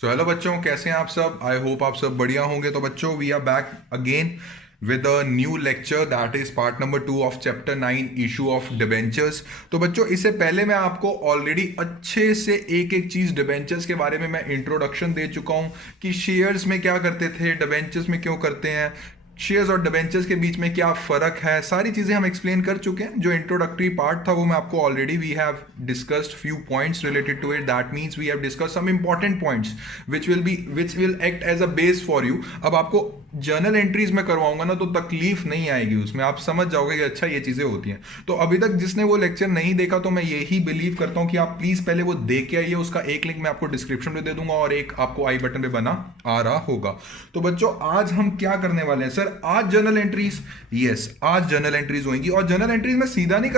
So hello बच्चों, कैसे हैं आप सब? आई होप आप सब बढ़िया होंगे। तो बच्चों, we are back again with a new lecture that is part number 2 of chapter 9 issue of debentures. तो बच्चों, इससे पहले मैं आपको ऑलरेडी अच्छे से एक एक चीज डिबेंचर्स के बारे में मैं इंट्रोडक्शन दे चुका हूं कि शेयर्स में क्या करते थे, डिबेंचर्स में क्यों करते हैं, शेयर्स और डिबेंचर्स के बीच में क्या फर्क है, सारी चीजें हम एक्सप्लेन कर चुके हैं। जो इंट्रोडक्टरी पार्ट था वो मैं आपको already we have discussed few points related to it. That means we have discussed some important points which will act as a base for you. अब आपको जर्नल एंट्रीज में करवाऊंगा ना तो तकलीफ नहीं आएगी, उसमें आप समझ जाओगे कि अच्छा ये चीजें होती हैं। तो अभी तक जिसने वो लेक्चर नहीं देखा तो मैं यही बिलीव करता हूं कि आप प्लीज पहले वो देख के आइए। उसका एक लिंक मैं आपको डिस्क्रिप्शन में दे दूंगा और एक आपको आई बटन पे बना आ रहा होगा। तो बच्चों, आज हम क्या करने वाले हैं? सर आज जर्नल एंट्रीज, यस आज जर्नल एंट्रीज होंगी। और जर्नल एंट्रीज मैं सीधा नहीं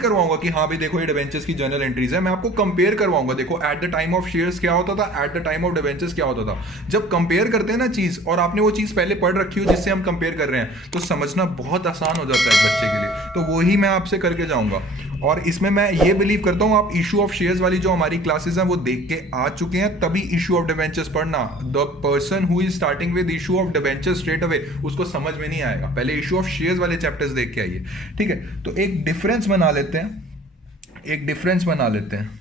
करवाऊंगा कि हाँ भाई देखो ये डिबेंचर्स की जर्नल एंट्रीज है। मैं आपको कंपेयर करवाऊंगा। देखो at the time of shares क्या होता था, at the time of debentures क्या होता था। जब कंपेयर करते हैं ना चीज, और आपने वो चीज पहले पढ़ रखी हो जिससे हम कंपेयर कर रहे हैं, तो समझना बहुत आसान हो जाता है एक बच्चे के लिए। तो वही मैं आपसे करके जाऊंगा। और इसमें मैं ये बिलीव करता हूं आप इशू ऑफ शेयर्स वाली जो हमारी क्लासेस हैं वो देख के आ चुके हैं, तभी इशू ऑफ डिबेंचर्स पढ़ना। The person who is starting with issue of debentures straight away, उसको समझ में नहीं आएगा। पहले इशू ऑफ शेयर्स वाले चैप्टर्स देख के आइए, ठीक है। तो एक डिफरेंस बना लेते हैं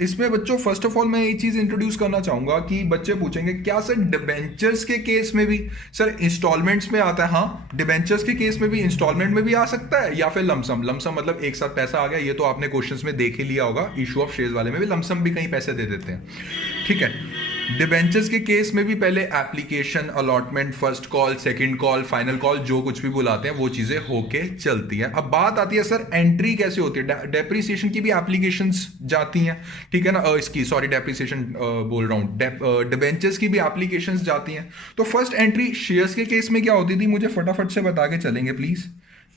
इसमें बच्चों। फर्स्ट ऑफ ऑल मैं ये चीज इंट्रोड्यूस करना चाहूंगा कि बच्चे पूछेंगे क्या सर डिबेंचर्स के केस में भी सर इंस्टॉलमेंट्स में आता है? हाँ, डिबेंचर्स के केस में भी इंस्टॉलमेंट में भी आ सकता है, या फिर लमसम। लमसम मतलब एक साथ पैसा आ गया, ये तो आपने क्वेश्चंस में देख ही लिया होगा। इशू ऑफ शेयर्स वाले में भी लमसम भी कहीं पैसे दे देते हैं, ठीक है। डिबेंचर्स के केस में भी पहले application, allotment, first call, second call, final call, जो कुछ भी बुलाते हैं वो चीजें होके चलती हैं। अब बात आती है सर एंट्री कैसे होती है। डेप्रिसिएशन की भी एप्लीकेशंस जाती हैं, ठीक है ना। इसकी सॉरी डेप्रिसिएशन बोल रहा हूं, डिबेंचर्स की भी एप्लीकेशंस जाती हैं। तो फर्स्ट एंट्री शेयर्स के केस में क्या होती थी, मुझे फटाफट से बता के चलेंगे प्लीज,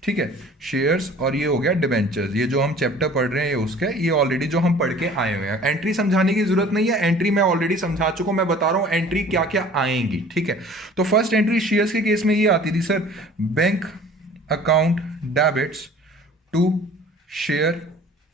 ठीक है। शेयर्स और ये हो गया डिबेंचर्स, ये जो हम चैप्टर पढ़ रहे हैं ये उसका, ये ऑलरेडी जो हम पढ़ के आए हुए हैं। एंट्री समझाने की जरूरत नहीं है, एंट्री मैं ऑलरेडी समझा चुका हूं। मैं बता रहा हूं एंट्री क्या क्या आएंगी, ठीक है। तो फर्स्ट एंट्री शेयर्स के केस में ये आती थी sir, bank account debits to share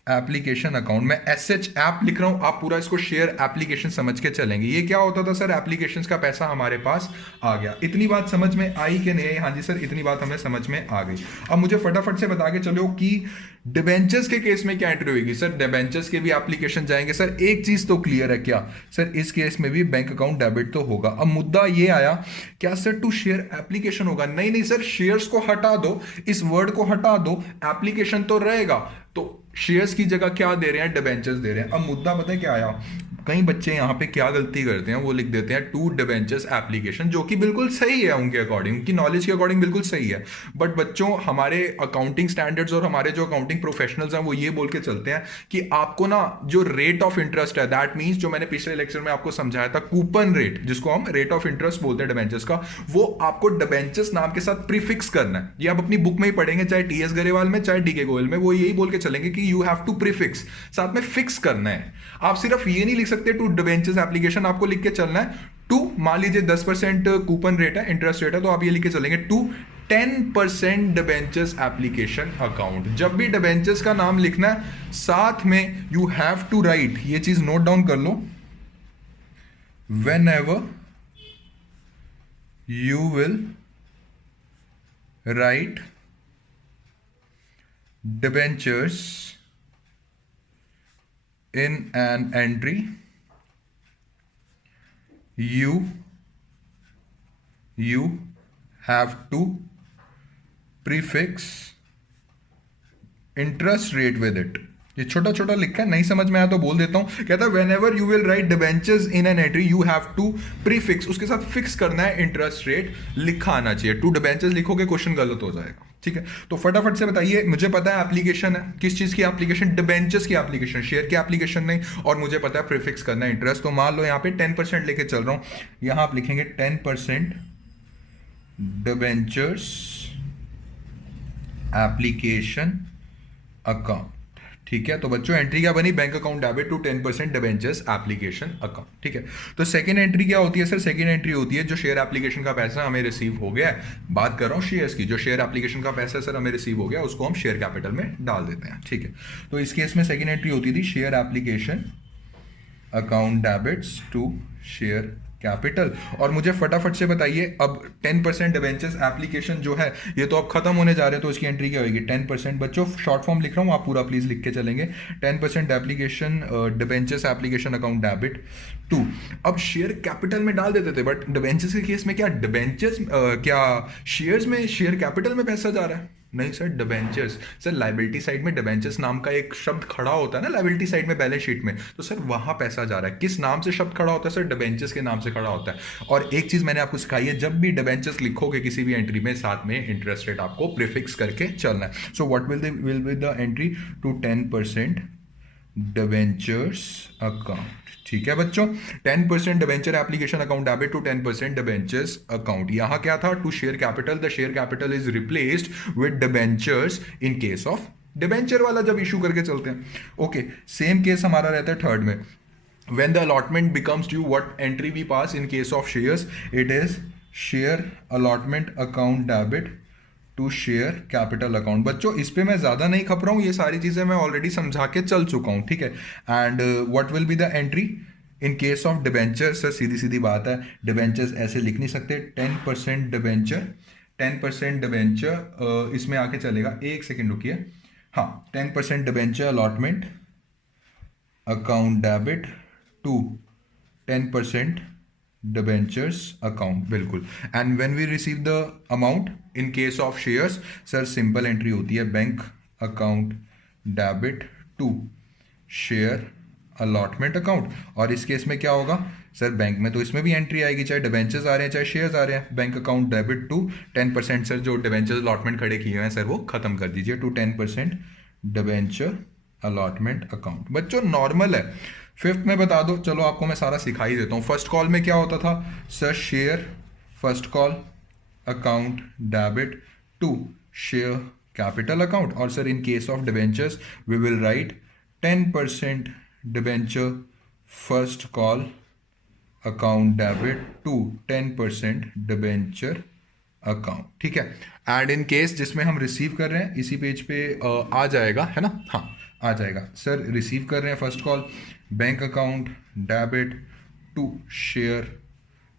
application account. मैं एसएच ऐप लिख रहा हूं, आप पूरा इसको शेयर एप्लीकेशन समझ के चलेंगे। ये क्या होता था सर, एप्लीकेशंस का पैसा हमारे पास आ गया। इतनी बात समझ में आई कि नहीं? हाँ जी सर, इतनी बात हमें समझ में आ गई। अब मुझे फटाफट से बता के चलो कि डिबेंचर्स के केस में क्या एंट्री होगी। सर डिबेंचर्स के भी एप्लीकेशन जाएंगे। सर एक चीज तो क्लियर है क्या सर, इस केस में भी बैंक अकाउंट डेबिट तो होगा। अब मुद्दा ये आया क्या सर टू शेयर एप्लीकेशन होगा? नहीं नहीं सर, शेयर्स को हटा दो, इस वर्ड को हटा दो, एप्लीकेशन तो रहेगा। तो शेयर्स की जगह क्या दे रहे हैं, डिबेंचर्स दे रहे हैं। अब मुद्दा पता है क्या आया, कई बच्चे यहां पे क्या गलती करते हैं, वो लिख देते हैं टू डिबेंचर्स एप्लीकेशन, जो कि बिल्कुल सही है उनके अकॉर्डिंग, उनकी नॉलेज के अकॉर्डिंग बिल्कुल सही है। बट बच्चों, हमारे अकाउंटिंग स्टैंडर्ड्स और हमारे जो अकाउंटिंग प्रोफेशनल्स हैं वो ये बोल के चलते हैं कि आपको ना जो रेट ऑफ इंटरेस्ट है, दैट मीन्स जो मैंने पिछले लेक्चर में आपको समझाया था, कूपन रेट, जिसको हम रेट ऑफ इंटरेस्ट बोलते हैं डिबेंचर्स का, वो आपको डिबेंचर्स नाम के साथ प्रीफिक्स करना है। ये आप अपनी बुक में ही पढ़ेंगे, चाहे टीएस गरेवाल में चाहे डीके गोयल में, वो यही बोल के चलेंगे कि यू हैव टू प्रीफिक्स, साथ में फिक्स करना है। आप सिर्फ ये नहीं लिख सकते टू डिबेंचर्स एप्लीकेशन, आपको लिख के चलना है टू, मान लीजिए 10% कूपन रेट है, इंटरेस्ट रेट है, तो आप ये लिख के चलेंगे टू 10% डिबेंचर्स एप्लीकेशन अकाउंट। जब भी डिबेंचर्स का नाम लिखना है साथ में यू हैव टू राइट, ये चीज नोट डाउन कर लो, whenever you will write debentures in an entry, you have to prefix interest rate with it। ये छोटा छोटा लिखा है, नहीं समझ में आया तो बोल देता हूं। कहता है whenever you will write debentures in an entry you have to prefix, उसके साथ फिक्स करना है इंटरेस्ट रेट, लिखा आना चाहिए। टू डिबेंचर्स लिखोगे क्वेश्चन गलत हो जाएगा, ठीक है। तो फटाफट से बताइए, मुझे पता है एप्लीकेशन है, किस चीज की एप्लीकेशन, डिबेंचर्स की एप्लीकेशन, शेयर की एप्लीकेशन नहीं, और मुझे पता है प्रीफिक्स करना है इंटरेस्ट। तो मान लो यहाँ पे 10% लेके चल रहा हूं, यहां आप लिखेंगे 10% डिबेंचर्स एप्लीकेशन अकाउंट, ठीक है। तो बच्चों एंट्री क्या बनी, bank account debit to 10% debentures application account, ठीक है। तो सेकंड एंट्री क्या होती है सर, सेकंड एंट्री होती है जो शेयर एप्लीकेशन का पैसा हमें रिसीव हो गया है, बात कर रहा हूं शेयर्स की, जो शेयर एप्लीकेशन का पैसा सर हमें रिसीव हो गया उसको हम शेयर कैपिटल में डाल देते हैं, ठीक है। तो इस केस में सेकंड एंट्री होती थी share application account debits to share capital. और मुझे फटाफट से बताइए अब 10% डिबेंचर्स एप्लीकेशन जो है ये तो अब खत्म होने जा रहे हैं, तो उसकी एंट्री क्या होगी 10%। बच्चों शॉर्ट फॉर्म लिख रहा हूँ, आप पूरा प्लीज लिख के चलेंगे। 10% application debentures application account debit to. अब शेयर कैपिटल में डाल देते थे, बट डिबेंचर्स के केस में क्या डिबेंचर्स क्या शेयर्स में शेयर कैपिटल में पैसा जा रहा है? नहीं sir, debentures sir liability side में डिबेंचर्स नाम का एक शब्द खड़ा होता है ना लाइबिलिटी साइड में बैलेंस शीट में, तो सर वहां पैसा जा रहा है। किस नाम से शब्द खड़ा होता है सर? डिबेंचर्स के नाम से खड़ा होता है। और एक चीज मैंने आपको सिखाई है, जब भी डिबेंचर्स लिखोगे किसी भी एंट्री में साथ में इंटरेस्ट रेट आपको प्रीफिक्स करके चलना है। So what will be the entry to 10% debentures account. ठीक है बच्चों, 10% debenture application account debit to 10% debentures account. यहां क्या था? To share capital, the share capital is replaced with debentures in case of debenture वाला जब इशू करके चलते हैं। ओके, सेम केस हमारा रहता है थर्ड में। When the allotment becomes due, what entry we pass in case of shares? It is share allotment account debit to share capital account. बच्चों इस पे मैं ज्यादा नहीं खप रहा हूं, ये सारी चीजें मैं ऑलरेडी समझा के चल चुका हूं, ठीक है। And what will be the entry in case of debenture? Sir सीधी सीधी बात है, डिबेंचर्स ऐसे लिख नहीं सकते। 10% डिबेंचर, 10% डिबेंचर इसमें आके चलेगा, एक सेकेंड रुकिए। हाँ, 10% debenture allotment account debit to 10% debentures account, बिल्कुल। And when we receive the amount in case of shares, sir simple entry होती है bank account debit to share allotment account. और इस केस में क्या होगा सर? बैंक में तो इसमें भी एंट्री आएगी, चाहे डिबेंचर्स आ रहे हैं चाहे शेयर्स आ रहे हैं। Bank account debit to 10%, sir जो डिबेंचर्स अलॉटमेंट खड़े किए हुए हैं सर वो खत्म कर दीजिए, टू 10% डिबेंचर अलॉटमेंट अकाउंट। बच्चों नॉर्मल है। फिफ्थ में बता दो, चलो आपको मैं सारा सिखा ही देता हूँ। फर्स्ट कॉल में क्या होता था sir? Share first call account debit to share capital account. और sir in case of debentures we will write 10% debenture first call account debit to 10% debenture account, ठीक है। एंड इन केस जिसमें हम receive कर रहे हैं, इसी पेज पे आ जाएगा, है ना? हाँ आ जाएगा। सर रिसीव कर रहे हैं first call bank account debit to share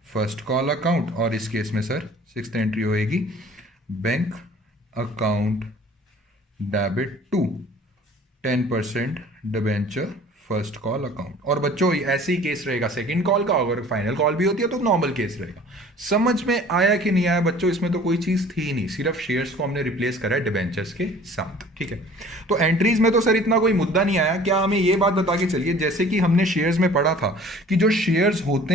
first call account. और इस केस में सर सिक्स्थ एंट्री होएगी bank account debit to 10% debenture first call account. और बच्चों ऐसे ही केस रहेगा सेकंड कॉल का, अगर फाइनल कॉल भी होती है तो नॉर्मल केस रहेगा। समझ में आया कि नहीं आया बच्चों? इसमें तो कोई चीज थी नहीं, सिर्फ शेयर्स को हमने रिप्लेस करा है डिबेंचर्स के साथ, ठीक है। तो एंट्रीज में तो सर इतना कोई मुद्दा नहीं आया। क्या हमें ये बात बता के चलिए, जैसे कि हमने शेयर्स में पढ़ा था कि जो शेयर्स होते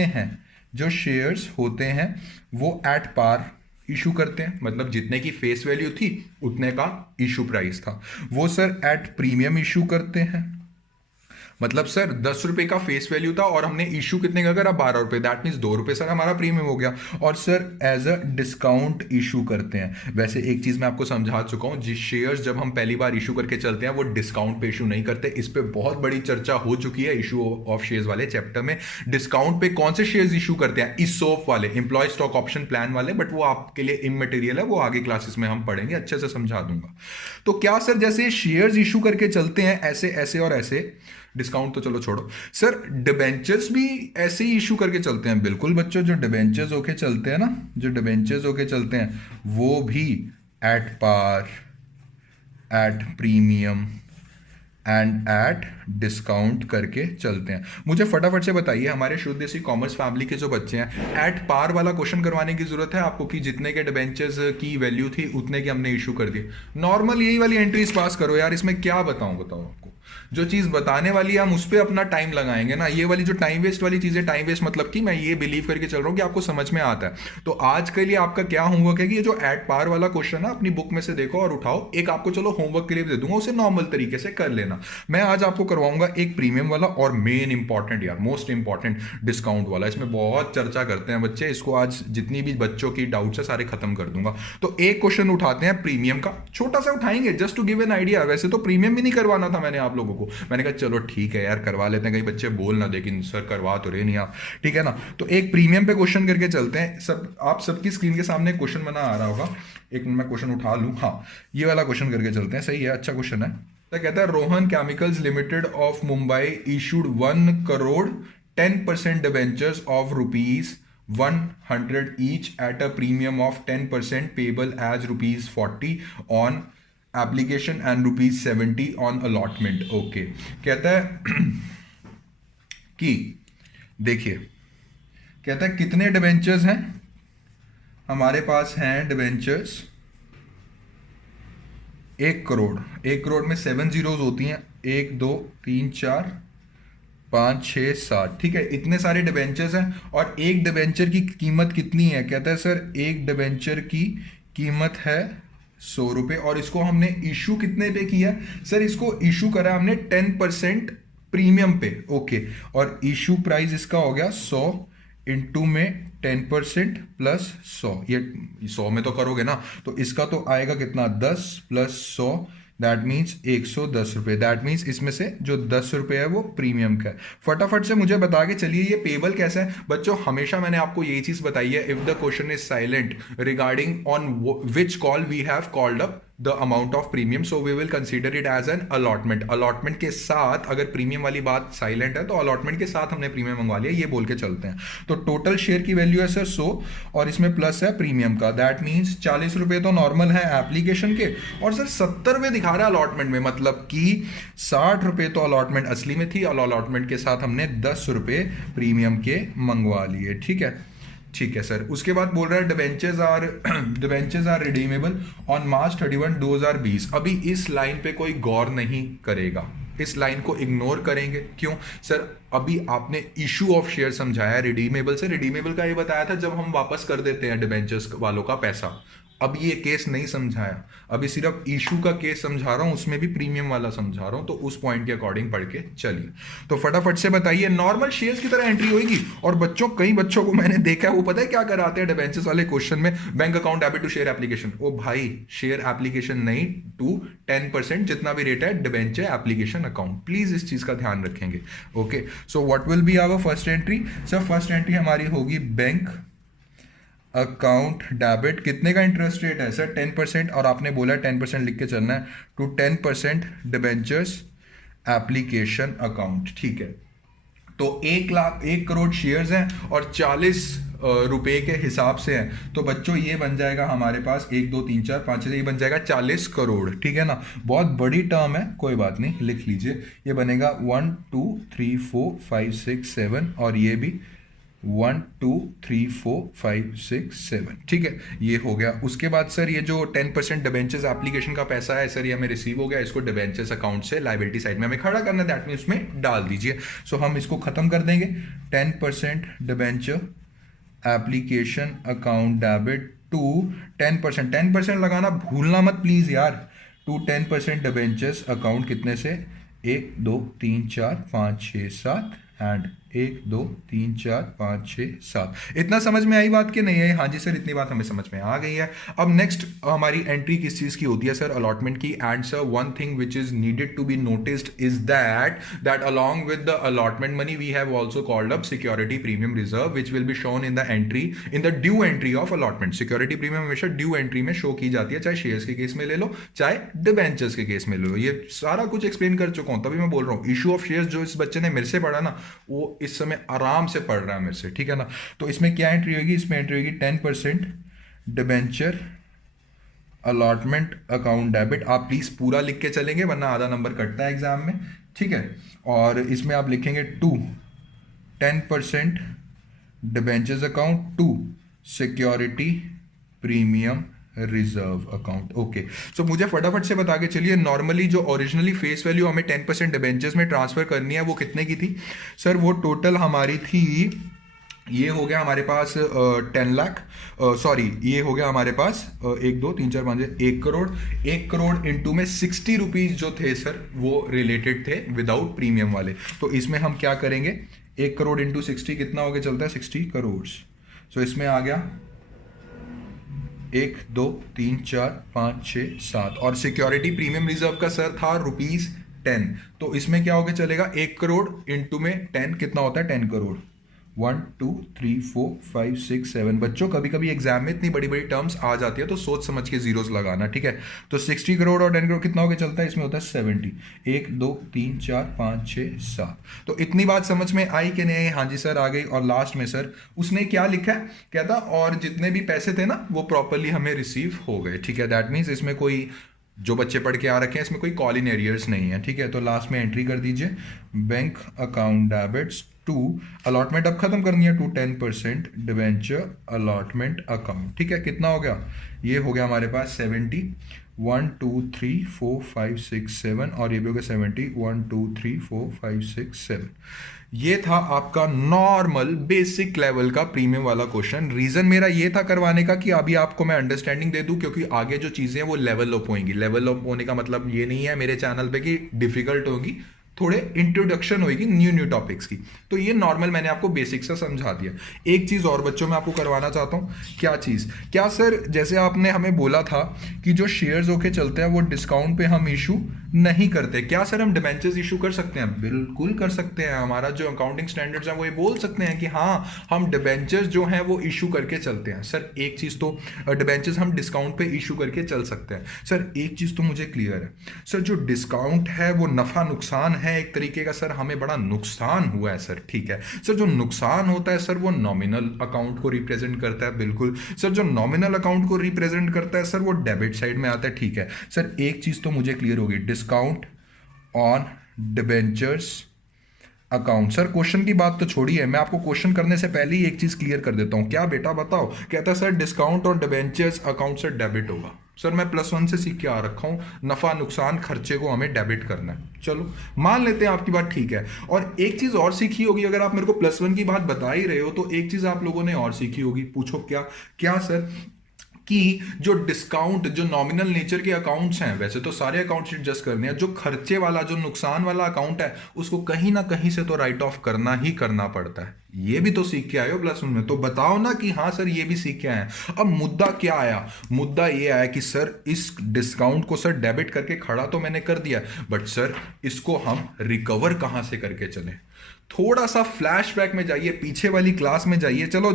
हैं वो एट पार इशू करते हैं, मतलब जितने की फेस वैल्यू थी उतने का इशू प्राइस था। वो सर एट प्रीमियम इशू करते हैं, मतलब सर 10 रुपए का फेस वैल्यू था और हमने इशू कितने का करा? 12 रुपए, दैट मीन्स 2 रुपए सर हमारा प्रीमियम हो गया। और sir as a discount issue करते हैं। वैसे एक चीज मैं आपको समझा चुका हूं, जिस शेयर्स जब हम पहली बार इशू करके चलते हैं वो डिस्काउंट पे इशू नहीं करते। इस पे बहुत बड़ी चर्चा हो चुकी है इशू ऑफ शेयर्स वाले चैप्टर में। डिस्काउंट पे कौन से शेयर्स इशू करते हैं? इसोप वाले, एम्प्लॉय स्टॉक ऑप्शन प्लान वाले, बट वो आपके लिए इमटेरियल है, वो आगे क्लासेस में हम पढ़ेंगे, अच्छे से समझा दूंगा। तो क्या सर जैसे शेयर्स इशू करके चलते हैं ऐसे ऐसे और ऐसे, डिस्काउंट तो चलो छोड़ो, सर डिबेंचर्स भी ऐसे ही इशू करके चलते हैं? बिल्कुल बच्चों, जो डिबेंचर्स होके चलते हैं ना, जो डिबेंचर्स होके चलते हैं वो भी at par, at premium and at discount करके चलते हैं। मुझे फटाफट से बताइए, हमारे शुद्ध देसी कॉमर्स फैमिली के जो बच्चे हैं, एट पार वाला क्वेश्चन करवाने की जरूरत है आपको कि जितने के डिबेंचर्स की वैल्यू थी उतने के हमने इशू कर दिए? नॉर्मल यही वाली एंट्रीज पास करो यार, इसमें क्या बताऊं आपको? जो चीज बताने वाली है हम उस पर अपना टाइम लगाएंगे ना। ये वाली जो टाइम वेस्ट वाली चीजें, टाइम वेस्ट मतलब कि मैं ये बिलीव करके चल रहा हूँ कि आपको समझ में आता है। तो आज के लिए आपका क्या होमवर्क है कि ये जो एट पार वाला क्वेश्चन है अपनी बुक में से देखो और उठाओ। एक आपको चलो होमवर्क के लिए दे दूंगा, उसे नॉर्मल तरीके से कर लेना। मैं आज आपको करवाऊंगा एक प्रीमियम वाला और मेन इंपॉर्टेंट यार, मोस्ट इंपॉर्टेंट डिस्काउंट वाला। इसमें बहुत चर्चा करते हैं बच्चे, इसको आज जितनी भी बच्चों की डाउट्स है सारे खत्म कर दूंगा। तो एक क्वेश्चन उठाते हैं प्रीमियम का, छोटा सा उठाएंगे just to give an idea. वैसे तो प्रीमियम भी नहीं करवाना था मैंने आप लोगों को, मैंने कहा चलो ठीक है यार करवा लेते हैं, कहीं बच्चे बोल ना दें सर करवा तो रहे नहीं आप, ठीक है ना। तो एक प्रीमियम पे क्वेश्चन करके चलते हैं। सब आप सबकी स्क्रीन के सामने क्वेश्चन बना आ रहा होगा, एक मिनट मैं क्वेश्चन उठा लूं। हाँ, ये वाला क्वेश्चन करके चलते हैं, सही है, अच्छा क्वेश्चन है। तो कहता है Rohan chemicals limited of Mumbai issued 1 crore 10% debentures of ₹100 each at a premium of 10% payable as ₹40 on application and ₹70 on allotment. Okay कहता है कि देखिए, कहता है कितने डिबेंचर्स हैं हमारे पास हैं डिबेंचर्स 1 करोड़। 1 करोड़ में 7 जीरोज होती हैं, 1 2 3 4 5 6 7, ठीक है, इतने सारे डिबेंचर्स हैं। और एक डिबेंचर की कीमत कितनी है? कहता है सर एक डिबेंचर की कीमत है 100 रुपये, और इसको हमने इशू कितने पे किया? सर इसको इशू करा हमने 10% प्रीमियम पे। ओके, और इशू प्राइस इसका हो गया 100 इंटू में 10% प्लस 100, ये 100 में तो करोगे ना, तो इसका तो आएगा कितना 10 प्लस 100, दैट मीन्स 110 रुपये। दैट मीन्स इसमें से जो 10 रुपये है वो प्रीमियम का है। फटाफट से मुझे बता के चलिए ये पेबल कैसा है। बच्चों हमेशा मैंने आपको यही चीज बताई है, if the question is silent regarding on which call we have called up the amount of premium, so we will consider it as an allotment. Allotment के साथ अगर प्रीमियम वाली बात साइलेंट है तो अलॉटमेंट के साथ हमने प्रीमियम मंगवा लिया, ये बोल के चलते हैं। तो टोटल शेयर की वैल्यू है सर 100 और इसमें प्लस है प्रीमियम का, दैट मीन्स 40 रुपये तो नॉर्मल है एप्लीकेशन के, और सर 70 रुपये दिखा रहा है अलॉटमेंट में, मतलब कि 60 रुपये तो अलॉटमेंट असली में थी और अलॉटमेंट के साथ हमने 10 रुपये प्रीमियम के मंगवा लिए। ठीक है, ठीक है सर। उसके बाद बोल रहा है debentures are redeemable on March 31, 2020। अभी इस लाइन पे कोई गौर नहीं करेगा, इस लाइन को इग्नोर करेंगे। क्यों सर? अभी आपने इशू ऑफ शेयर समझाया, रिडीमेबल से रिडीमेबल का ये बताया था जब हम वापस कर देते हैं डिबेंचर्स वालों का पैसा। अब ये केस नहीं समझाया, अभी सिर्फ इशू का केस समझा रहा हूं, उसमें भी प्रीमियम वाला समझा रहा हूं, तो उस पॉइंट के अकॉर्डिंग पढ़ के चलिए। तो फटाफट से बताइए, नॉर्मल शेयर्स की तरह एंट्री होगी। और बच्चों कई बच्चों को मैंने देखा है, वो पता है क्या कराते हैं डिबेंचर्स वाले क्वेश्चन में, bank account debit to share application. ओ भाई, शेयर एप्लीकेशन नहीं, टू 10% जितना भी रेट है डिबेंचर एप्लीकेशन अकाउंट। प्लीज इस चीज का ध्यान रखेंगे। Okay, so what will be our first entry? Sir first entry हमारी होगी बैंक अकाउंट डेबिट। कितने का इंटरेस्ट रेट है सर? 10%, और आपने बोला 10% लिख के चलना है, टू 10% डिबेंचर्स एप्लीकेशन अकाउंट। ठीक है, तो 1 करोड़ शेयर्स हैं और 40 रुपए के हिसाब से हैं, तो बच्चों ये बन जाएगा हमारे पास 1 2 3 4 5 6, ये बन जाएगा 40 करोड़। ठीक है ना, बहुत बड़ी टर्म है, कोई बात नहीं, लिख लीजिए। ये बनेगा 1 2 3 4 5 6 7, और ये भी 1 2 3 4 5 6 7। ठीक है, ये हो गया। उसके बाद सर ये जो 10% डिबेंचर्स एप्लीकेशन का पैसा है सर, ये हमें रिसीव हो गया, इसको डिबेंचर्स अकाउंट से लायबिलिटी साइड में हमें खड़ा करना है, दैट मीन उसमें डाल दीजिए। सो हम इसको खत्म कर देंगे। 10% debenture application account debit to 10%, 10% लगाना भूलना मत प्लीज यार, टू 10% डिबेंचर्स अकाउंट कितने से? 1 2 3 4 5 6 7 एंड 1 2 3 4 5 6 7। इतना समझ में आई बात कि नहीं है? हाँ जी सर, इतनी बात हमें समझ में आ गई है। अब नेक्स्ट हमारी एंट्री किस चीज की होती है सर? अलॉटमेंट की। And sir one thing which is needed to be noticed is that along with the allotment money we have also called up security premium reserve, which will be shown in the entry in the due entry of allotment. Security premium हमेशा due entry में show की जाती है, चाहे shares के case में ले लो चाहे डिबेंचर्स के केस में ले लो। ये सारा कुछ एक्सप्लेन कर चुका हूं, तभी मैं बोल रहा हूँ इशू ऑफ शेयर्स जो इस बच्चे ने मेरे से पढ़ा ना, वो इस समय आराम से पढ़ रहा है मेरे से। ठीक है ना, तो इसमें क्या एंट्री होगी? इसमें एंट्री होगी 10% डिबेंचर अलॉटमेंट अकाउंट डेबिट। आप प्लीज पूरा लिख के चलेंगे वरना आधा नंबर कटता है एग्जाम में। ठीक है, और इसमें आप लिखेंगे to 10% debentures account to security premium reserve account. Okay, so मुझे फटाफट से बता के चलिए, नॉर्मली जो ओरिजिनली फेस वैल्यू हमें 10% डिबेंचर्स में ट्रांसफर करनी है वो कितने की थी सर? वो टोटल हमारी थी, ये हो गया हमारे पास 10 लाख, सॉरी ये हो गया हमारे पास 1 2 3 4 5 1 करोड़। 1 करोड़ इंटू में 60 रुपीज जो थे सर वो रिलेटेड थे विदाउट प्रीमियम वाले। तो इसमें हम क्या करेंगे? 1 करोड़ इंटू 60 कितना हो गया चलता है? 60 करोड़। सो इसमें आ गया 1 2 3 4 5 6 7, और सिक्योरिटी प्रीमियम रिजर्व का सर था ₹10। तो इसमें क्या होके चलेगा? 1 करोड़ इंटू में 10 कितना होता है? 10 करोड़। 1 2 3 4 5 6 7। बच्चों कभी कभी एग्जाम में इतनी बड़ी बड़ी टर्म्स आ जाती है तो सोच समझ के जीरोस लगाना, ठीक है। तो 60 करोड़ और 10 करोड़ कितना होकर चलता है, इसमें होता है 70। 1 2 3 4 5 6 7। तो इतनी बात समझ में आई कि नहीं? हाँ जी सर आ गई। और लास्ट में सर उसने क्या लिखा है, कहता और जितने भी पैसे थे ना वो प्रॉपरली हमें रिसीव हो गए, ठीक है। दैट मीन्स इसमें कोई, जो बच्चे पढ़ के आ रखे हैं इसमें कोई कॉल इन एरियर्स नहीं है, ठीक है। तो लास्ट में एंट्री कर दीजिए, bank account debits to allotment, अब खत्म करनी है, टू 10% डिवेंचर अलॉटमेंट अकाउंट, ठीक है। कितना हो गया, ये हो गया हमारे पास 70। 1 2 3 4 5 6 7 और ये भी हो गया 70। 1 2 3 4 5 6 7। ये था आपका नॉर्मल बेसिक लेवल का प्रीमियम वाला क्वेश्चन। रीजन मेरा ये था करवाने का कि अभी आपको मैं अंडरस्टैंडिंग दे दूं, क्योंकि आगे जो चीजें हैं वो लेवल अप होंगी। लेवल अप होने का मतलब ये नहीं है मेरे चैनल पे कि डिफिकल्ट होगी, थोड़े इंट्रोडक्शन होगी न्यू टॉपिक्स की। तो ये नॉर्मल मैंने आपको बेसिक से समझा दिया। एक चीज और बच्चों मैं आपको करवाना चाहता हूं। क्या चीज? क्या सर जैसे आपने हमें बोला था कि जो शेयर्स होके चलते हैं वो डिस्काउंट पे हम इशू नहीं करते, क्या सर हम डिबेंचर्स इशू कर सकते हैं? बिल्कुल कर सकते हैं। हमारा जो अकाउंटिंग स्टैंडर्ड्स हैं वो ये बोल सकते हैं कि हाँ हम डिबेंचर्स जो हैं वो इशू करके चलते हैं। सर एक चीज तो डिबेंचर्स हम डिस्काउंट पे इशू करके चल सकते हैं। सर एक चीज तो मुझे क्लियर है, सर जो डिस्काउंट है वो नफा नुकसान है एक तरीके का, सर हमें बड़ा नुकसान हुआ है सर, ठीक है। सर जो नुकसान होता है सर वो नॉमिनल अकाउंट को रिप्रेजेंट करता है, बिल्कुल। सर जो नॉमिनल अकाउंट को रिप्रेजेंट करता है सर वो डेबिट साइड में आता है, ठीक है। सर एक चीज तो मुझे क्लियर होगी, discount on debentures account. Sir question की बात तो छोड़िए, मैं आपको क्वेश्चन करने से पहले ही एक चीज क्लियर कर देता हूं। क्या बेटा बताओ? कहता है सर डिस्काउंट और डिबेंचर्स अकाउंट से डेबिट होगा। सर मैं +1 से सीख के आ रखा हूं, नफा नुकसान खर्चे को हमें डेबिट करना है। चलो मान लेते हैं आपकी बात ठीक है। और एक चीज और सीखी होगी, अगर आप मेरे को +1 की बात बता ही रहे हो तो एक चीज आप लोगों ने और सीखी होगी। पूछो क्या? क्या सर? कि जो डिस्काउंट, जो नॉमिनल नेचर के अकाउंट्स हैं, वैसे तो सारे अकाउंट्स एडजस्ट करने हैं, जो खर्चे वाला, जो नुकसान वाला अकाउंट है उसको कहीं ना कहीं से तो राइट ऑफ करना ही करना पड़ता है। ये भी तो सीख के आए हो +1 में, तो बताओ ना कि हाँ सर ये भी सीख के आए हैं। अब मुद्दा क्या आया? मुद्दा ये आया कि सर इस डिस्काउंट को सर डेबिट करके खड़ा तो मैंने कर दिया, बट सर इसको हम रिकवर कहां से करके चले? थोड़ा सा फ्लैशबैक में जाइए, पीछे वाली क्लास में जाइए। चलो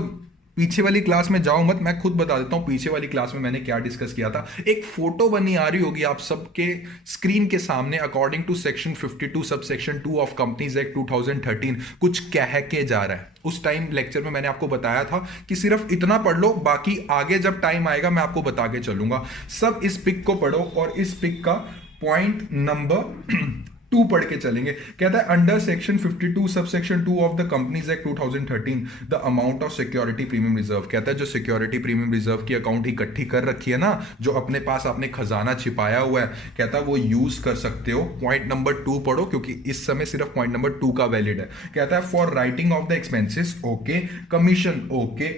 पीछे वाली क्लास में जाओ मत, मैं खुद बता देता हूं पीछे वाली क्लास में मैंने क्या डिस्कस किया था। एक फोटो बनी आ रही होगी आप सबके स्क्रीन के सामने, according to section 52 sub section 2 of companies act 2013 कुछ कह के जा रहा है। उस टाइम लेक्चर में मैंने आपको बताया था कि सिर्फ इतना पढ़ लो, बाकी आगे जब टाइम आएगा मैं आपको बता के चलूंगा। सब इस पिक को पढ़ो और इस पिक का पॉइंट नंबर 2 पढ़ के चलेंगे। कहता है under section 52 sub section 2 of the companies act 2013 the amount of security premium reserve. कहता है जो सिक्योरिटी प्रीमियम रिजर्व की अकाउंट इकट्ठी कर रखी है ना, जो अपने पास आपने खजाना छिपाया हुआ है, कहता है वो यूज कर सकते हो। पॉइंट नंबर 2 पढ़ो क्योंकि इस समय सिर्फ पॉइंट नंबर 2 का वैलिड है। कहता है for writing off the expenses okay, commission okay,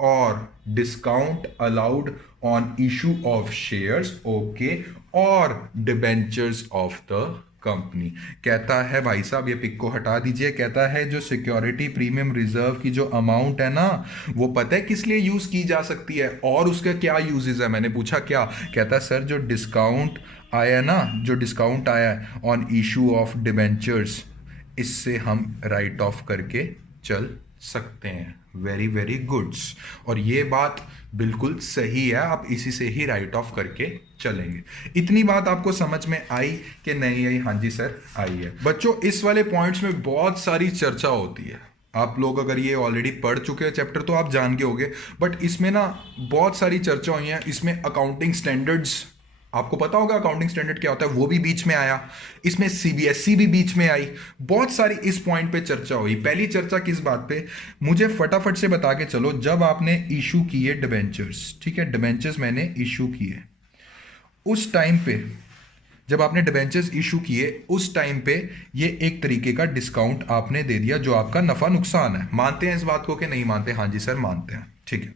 और discount allowed on issue of shares okay, और डिबेंचर्स ऑफ द कंपनी। कहता है भाई साहब ये पिक को हटा दीजिए। कहता है जो सिक्योरिटी प्रीमियम रिजर्व की जो अमाउंट है ना, वो पता है किस लिए यूज की जा सकती है और उसका क्या यूजेस है? मैंने पूछा क्या? कहता है सर जो डिस्काउंट आया ना, जो डिस्काउंट आया ऑन इशू ऑफ डिबेंचर्स, इससे हम राइट ऑफ करके चल सकते हैं। Very very goods. और ये बात बिल्कुल सही है, आप इसी से ही राइट ऑफ करके चलेंगे। इतनी बात आपको समझ में आई कि नहीं आई? हाँ जी सर आई है। बच्चों इस वाले पॉइंट्स में बहुत सारी चर्चा होती है। आप लोग अगर ये ऑलरेडी पढ़ चुके हैं चैप्टर तो आप जान के होंगे, बट इसमें ना बहुत सारी चर्चा हुई है। इसमें अकाउंटिंग स्टैंडर्ड्स, आपको पता होगा अकाउंटिंग स्टैंडर्ड क्या होता है, वो भी बीच में आया। इसमें सीबीएसई भी बीच में आई। बहुत सारी इस पॉइंट पे चर्चा हुई। पहली चर्चा किस बात पे? मुझे फटाफट से बता के चलो। जब आपने इशू किए डिबेंचर्स, ठीक है, डिबेंचर्स मैंने इशू किए, उस टाइम पे जब आपने डिबेंचर्स इशू किए उस टाइम पे ये एक तरीके का डिस्काउंट आपने दे दिया जो आपका नफा नुकसान है। मानते हैं इस बात को कि नहीं मानते? हाँ जी सर मानते हैं, ठीक है।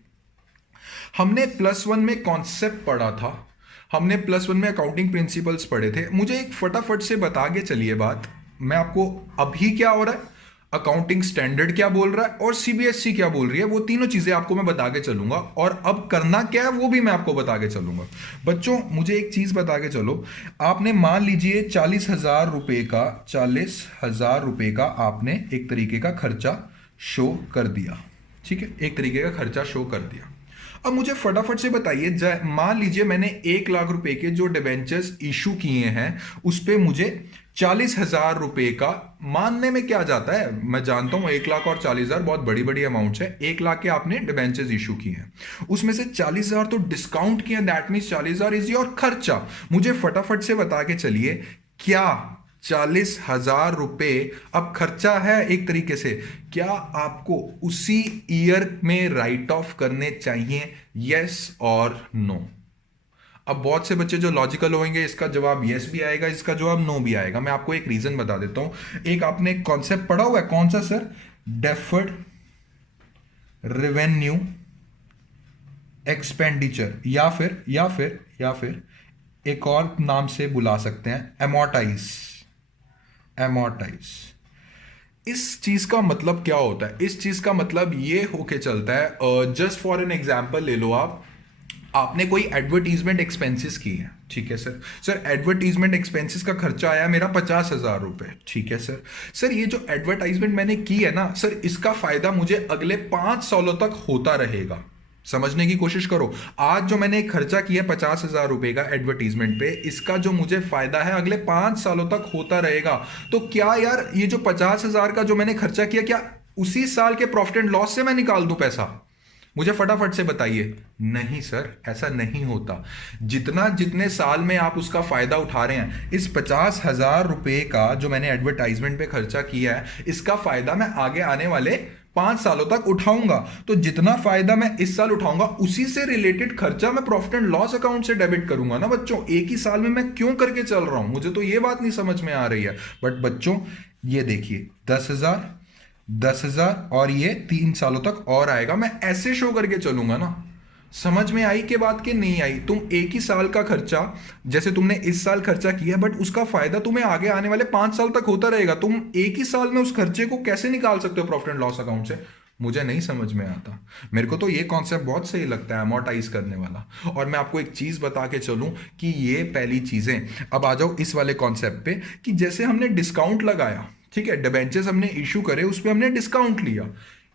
हमने +1 में कॉन्सेप्ट पढ़ा था, हमने +1 में अकाउंटिंग प्रिंसिपल्स पढ़े थे। मुझे एक फटाफट से बता के चलिए बात, मैं आपको अभी क्या हो रहा है, अकाउंटिंग स्टैंडर्ड क्या बोल रहा है और सीबीएसई क्या बोल रही है, वो तीनों चीजें आपको मैं बता के चलूंगा। और अब करना क्या है वो भी मैं आपको बता के चलूंगा। बच्चों मुझे एक चीज बता के चलो, आपने मान लीजिए 40,000 रुपए का, 40,000 रुपए का आपने एक तरीके का खर्चा शो कर दिया, ठीक है, एक तरीके का खर्चा शो कर दिया। अब मुझे फटाफट से बताइए, मान लीजिए मैंने 1 लाख रुपए के जो डिबेंचर्स इशू किए हैं उस पे मुझे 40,000 रुपए का, मानने में क्या जाता है, मैं जानता हूं 1 लाख और 40,000 बहुत बड़ी बड़ी अमाउंट्स है। 1 लाख के आपने डिबेंचर्स इशू किए हैं, उसमें से 40,000 तो डिस्काउंट किए, दैट मीन्स 40,000 इज योर खर्चा। मुझे फटाफट से बता के चलिए, क्या 40,000 रुपए अब खर्चा है एक तरीके से, क्या आपको उसी ईयर में राइट ऑफ करने चाहिए, यस और नो? अब बहुत से बच्चे जो लॉजिकल होंगे इसका जवाब यस भी आएगा, इसका जवाब नो भी आएगा। मैं आपको एक रीजन बता देता हूं। एक आपने कॉन्सेप्ट पढ़ा हुआ है, कौन सा सर? डेफर्ड रेवेन्यू एक्सपेंडिचर, या फिर एक और नाम से बुला सकते हैं, एमोर्टाइज। इस चीज का मतलब क्या होता है? इस चीज का मतलब ये होके चलता है, जस्ट फॉर एन एग्जांपल ले लो आपने कोई एडवर्टीजमेंट एक्सपेंसेस की है, ठीक है सर एडवर्टीजमेंट एक्सपेंसेस का खर्चा आया मेरा 50,000 रुपए, ठीक है सर ये जो एडवर्टाइजमेंट मैंने की है ना सर, इसका फायदा मुझे अगले 5 सालों तक होता रहेगा। समझने की कोशिश करो, आज जो मैंने खर्चा किया 50,000 रुपए का एडवर्टीजमेंट पे, इसका जो मुझे फायदा है अगले 5 सालों तक होता रहेगा। तो क्या यार ये जो 50,000 का जो मैंने खर्चा किया, क्या उसी साल के प्रॉफिट एंड लॉस से मैं निकाल दूं पैसा? मुझे फटाफट से बताइए। नहीं सर, ऐसा नहीं होता। जितने साल में आप उसका फायदा उठा रहे हैं, इस 50,000 रुपए का जो मैंने एडवर्टाइजमेंट पे खर्चा किया है, इसका फायदा मैं आगे आने वाले 5 सालों तक उठाऊंगा। तो जितना फायदा मैं इस साल उठाऊंगा, उसी से रिलेटेड खर्चा मैं प्रॉफिट एंड लॉस अकाउंट से डेबिट करूंगा ना बच्चों। एक ही साल में मैं क्यों करके चल रहा हूं? मुझे तो ये बात नहीं समझ में आ रही है। बट बच्चों ये देखिए, 10,000 और ये 3 सालों तक और आएगा, मैं ऐसे शो करके चलूंगा ना। समझ में आई के बात के नहीं आई? तुम एक ही साल का खर्चा, जैसे तुमने इस साल खर्चा किया, बट उसका फायदा तुम्हें आगे आने वाले 5 साल तक होता रहेगा। तुम एक ही साल में उस खर्चे को कैसे निकाल सकते हो प्रॉफिट एंड लॉस अकाउंट से? मुझे नहीं समझ में आता। मेरे को तो ये कॉन्सेप्ट बहुत सही लगता है, अमोर्टाइज करने वाला। और मैं आपको एक चीज बता के चलूं कि ये पहली चीजें। अब आ जाओ इस वाले कॉन्सेप्ट पे कि जैसे हमने डिस्काउंट लगाया, ठीक है, डिबेंचर्स हमने इशू करे, उस पर हमने डिस्काउंट लिया।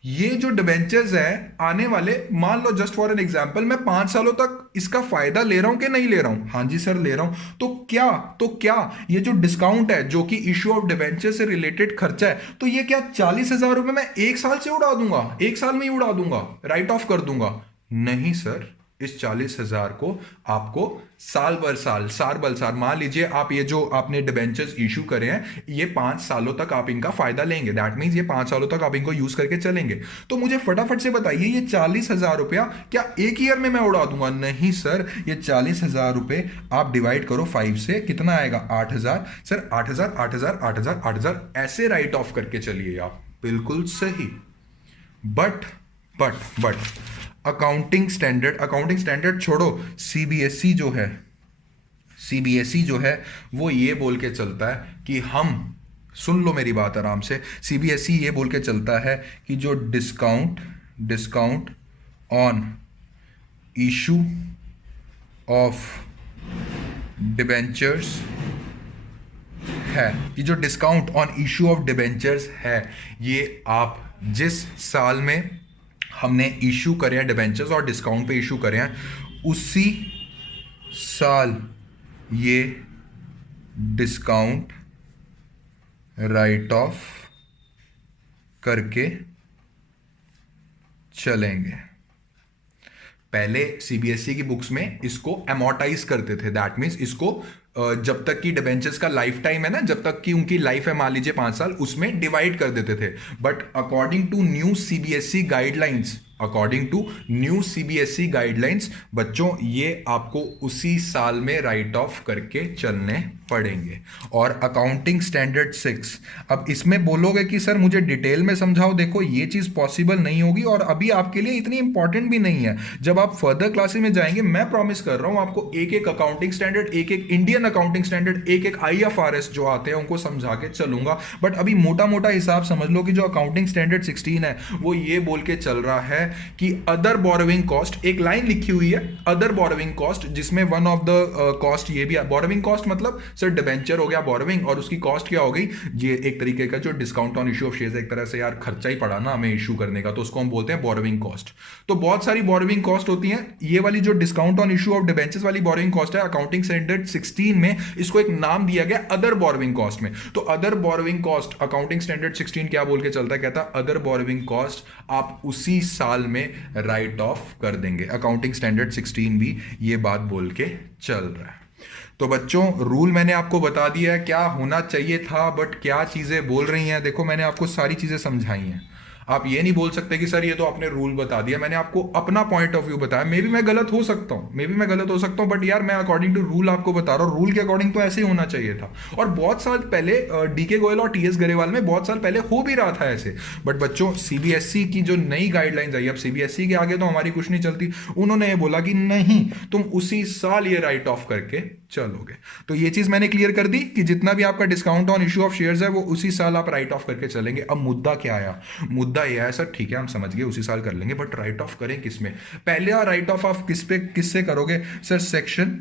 ये जो डिबेंचर्स है आने वाले, मान लो जस्ट फॉर एन एग्जांपल, मैं 5 सालों तक इसका फायदा ले रहा हूं कि नहीं ले रहा हूं? हाँ जी सर ले रहा हूं। तो क्या ये जो डिस्काउंट है, जो कि इशू ऑफ डिबेंचर से रिलेटेड खर्चा है, तो ये क्या 40,000 रुपए मैं एक साल से उड़ा दूंगा, एक साल में ही उड़ा दूंगा, राइट ऑफ कर दूंगा? नहीं सर, इस 40,000 को आपको साल बर साल, मान लीजिए आप ये जो आपने डिबेंचर्स इशू करे हैं, ये 5 सालों तक आप इनका फायदा लेंगे। दैट मीन्स ये 5 सालों तक आप इनको यूज करके चलेंगे। तो मुझे फटाफट से बताइए, ये 40,000 रुपया क्या एक ईयर में मैं उड़ा दूंगा? नहीं सर, ये 40,000 रुपए आप डिवाइड करो 5 से, कितना आएगा? 8,000। सर 8,000 8,000 8,000 8,000 ऐसे राइट ऑफ करके चलिए आप, बिल्कुल सही। बट अकाउंटिंग स्टैंडर्ड छोड़ो, सीबीएसई जो है वो ये बोल के चलता है कि हम, सुन लो मेरी बात आराम से, सीबीएसई ये बोल के चलता है कि जो discount on issue of debentures है, ये जो discount on issue of debentures है, ये आप जिस साल में हमने इशू करे हैं डिबेंचर्स और डिस्काउंट पे इशू करे हैं, उसी साल ये डिस्काउंट राइट ऑफ करके चलेंगे। पहले सीबीएसई की बुक्स में इसको अमोर्टाइज करते थे। दैट मीन्स इसको जब तक की डिबेंचर्स का लाइफ टाइम है ना, जब तक की उनकी लाइफ है मान लीजिए 5 साल, उसमें डिवाइड कर देते थे। But according to new CBSE guidelines बच्चों, ये आपको उसी साल में राइट ऑफ करके चलने पड़ेंगे। और अकाउंटिंग स्टैंडर्ड 6, अब इसमें बोलोगे कि सर मुझे डिटेल में समझाओ, देखो ये चीज पॉसिबल नहीं होगी और अभी आपके लिए इतनी इंपॉर्टेंट भी नहीं है। जब आप फर्दर क्लासेस में जाएंगे, मैं प्रॉमिस कर रहा हूं आपको एक एक अकाउंटिंग स्टैंडर्ड, एक एक इंडियन अकाउंटिंग स्टैंडर्ड, एक एक IFRS जो आते हैं उनको समझा के चलूंगा। बट अभी मोटा मोटा हिसाब समझ लो कि जो अकाउंटिंग स्टैंडर्ड 16 है वो ये बोल के चल रहा है कि अदर बोरोइंग कॉस्ट, एक लाइन लिखी हुई है अदर बोरोइंग कॉस्ट, जिसमें वन ऑफ द कॉस्ट ये भी, बोरोइंग कॉस्ट मतलब सर डिबेंचर हो गया बोरोविंग और उसकी कॉस्ट क्या हो गई, ये एक तरीके का जो discount on issue of shares, एक तरह से यार खर्चा ही पड़ा ना हमें इशू करने का, तो उसको हम बोलते हैं बोरोविंग कॉस्ट। तो बहुत सारी बोरोविंग कॉस्ट होती है, ये वाली जो discount on issue of debentures वाली बोरोविंग कॉस्ट है, अकाउंटिंग स्टैंडर्ड 16 में इसको एक नाम दिया गया अदर बोरोविंग कॉस्ट में। तो other borrowing cost accounting standard 16 क्या बोल के चलता है, कहता है अदर बोरोविंग कॉस्ट आप उसी साल में राइट ऑफ कर देंगे। अकाउंटिंग स्टैंडर्ड 16 भी ये बात बोल के चल रहा है। तो बच्चों रूल मैंने आपको बता दिया है क्या होना चाहिए था, बट क्या चीजें बोल रही हैं, देखो मैंने आपको सारी चीजें समझाई हैं। आप ये नहीं बोल सकते कि सर ये तो आपने रूल बता दिया, मैंने आपको अपना पॉइंट ऑफ व्यू बताया। मे बी मैं गलत हो सकता हूं, बट यार मैं अकॉर्डिंग टू रूल आपको बता रहा हूँ, रूल के अकॉर्डिंग तो ऐसे ही होना चाहिए था। और बहुत साल पहले डीके गोयल और टीएस गरेवाल में बहुत साल पहले हो भी रहा था ऐसे। बट बच्चों सीबीएसई की जो नई गाइडलाइंस आई, अब सीबीएसई के आगे तो हमारी कुछ नहीं चलती, उन्होंने ये बोला कि नहीं तुम उसी साल ये राइट ऑफ करके चलोगे। तो ये चीज मैंने क्लियर कर दी कि जितना भी आपका discount on issue of shares है वो उसी साल आप राइट ऑफ करके चलेंगे। अब मुद्दा क्या आया, मुद्दा यह है सर ठीक है हम समझ गए उसी साल कर लेंगे, बट राइट ऑफ करें किसमें? पहले राइट ऑफ आप किससे करोगे सर? सेक्शन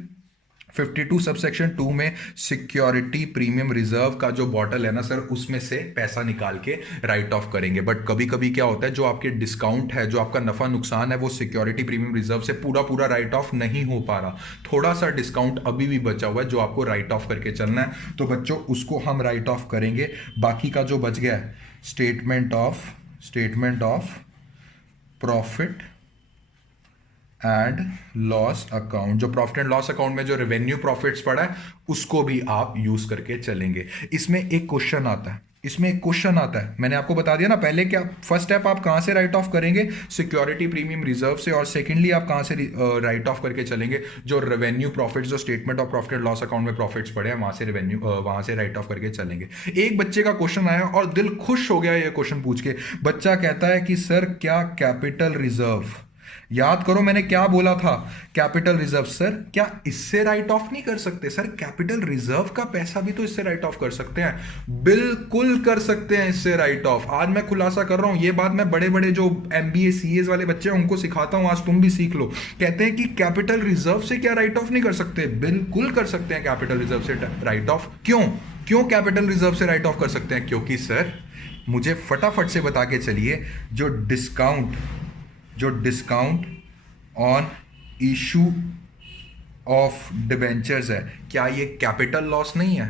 52 सबसेक्शन 2 में सिक्योरिटी प्रीमियम रिजर्व का जो बॉटल है ना सर, उसमें से पैसा निकाल के राइट ऑफ करेंगे। बट कभी कभी क्या होता है, जो आपके डिस्काउंट है, जो आपका नफा नुकसान है, वो सिक्योरिटी प्रीमियम रिजर्व से पूरा राइट ऑफ नहीं हो पा रहा, थोड़ा सा डिस्काउंट अभी भी बचा हुआ है जो आपको राइट ऑफ करके चलना है। तो बच्चों उसको हम राइट ऑफ करेंगे। बाकी का जो बच गया है statement of profit and loss account, जो प्रॉफिट एंड लॉस अकाउंट में जो रेवेन्यू प्रॉफिट्स पड़ा है उसको भी आप यूज करके चलेंगे। इसमें एक क्वेश्चन आता है, मैंने आपको बता दिया ना पहले, क्या फर्स्ट स्टेप आप कहां से राइट ऑफ करेंगे? सिक्योरिटी प्रीमियम रिजर्व से। और सेकेंडली आप कहां से राइट ऑफ करके चलेंगे? जो रेवेन्यू प्रॉफिट्स, जो statement of profit and loss account में प्रॉफिट्स पड़े हैं वहां से राइट ऑफ करके चलेंगे। एक बच्चे का क्वेश्चन आया और दिल खुश हो गया ये क्वेश्चन पूछ के। बच्चा कहता है कि सर क्या कैपिटल रिजर्व, याद करो मैंने क्या बोला था, कैपिटल रिजर्व, सर क्या इससे राइट ऑफ नहीं कर सकते? सर कैपिटल रिजर्व का पैसा भी तो इससे राइट ऑफ कर सकते हैं। बिल्कुल कर सकते हैं इससे राइट ऑफ। आज मैं खुलासा कर रहा हूं, ये बात मैं बड़े बड़े जो एमबीए सीएस वाले बच्चे हैं उनको सिखाता हूं, आज तुम भी सीख लो। कहते हैं कि कैपिटल रिजर्व से क्या राइट ऑफ नहीं कर सकते? बिल्कुल कर सकते हैं कैपिटल रिजर्व से राइट ऑफ। क्यों कैपिटल रिजर्व से राइट ऑफ कर सकते हैं? क्योंकि सर मुझे फटाफट से बता के चलिए, जो discount on issue of debentures है, क्या ये कैपिटल लॉस नहीं है?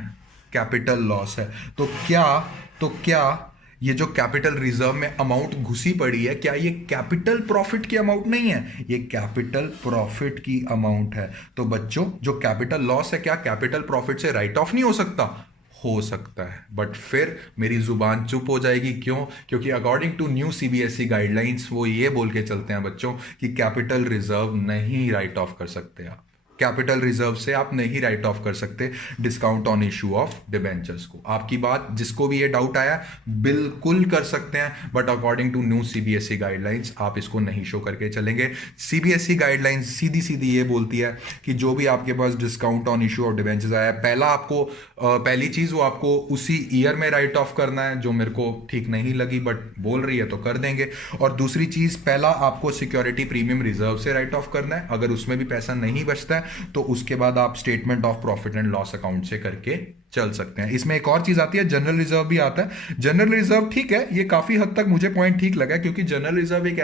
कैपिटल लॉस है। तो क्या ये जो कैपिटल रिजर्व में अमाउंट घुसी पड़ी है, क्या ये कैपिटल प्रॉफिट की अमाउंट नहीं है? ये कैपिटल प्रॉफिट की अमाउंट है। तो बच्चों जो कैपिटल लॉस है, क्या कैपिटल प्रॉफिट से राइट ऑफ नहीं हो सकता? हो सकता है, बट फिर मेरी जुबान चुप हो जाएगी। क्यों? क्योंकि according to new CBSE guidelines वो ये बोल के चलते हैं बच्चों कि कैपिटल रिजर्व नहीं राइट ऑफ कर सकते आप, कैपिटल रिजर्व से आप नहीं राइट ऑफ कर सकते discount on issue of debentures को। आपकी बात, जिसको भी ये डाउट आया, बिल्कुल कर सकते हैं, but according to new CBSE guidelines आप इसको नहीं शो करके चलेंगे। सीबीएसई गाइडलाइंस सीधी ये बोलती है कि जो भी आपके पास discount on issue of debentures आया, पहली चीज वो आपको उसी ईयर में राइट ऑफ करना है, जो मेरे को ठीक नहीं लगी बट बोल रही है तो कर देंगे। और दूसरी चीज, पहला आपको सिक्योरिटी प्रीमियम रिजर्व से राइट ऑफ करना है, अगर उसमें भी पैसा नहीं बचता है तो उसके बाद आप statement of profit and loss account से करके चल सकते हैं। इसमें एक और चीज आती है, जनरल रिजर्व भी आता है। जनरल रिजर्व ठीक है, ये काफी हद तक मुझे पॉइंट ठीक लगा, क्योंकि जनरल रिजर्व एक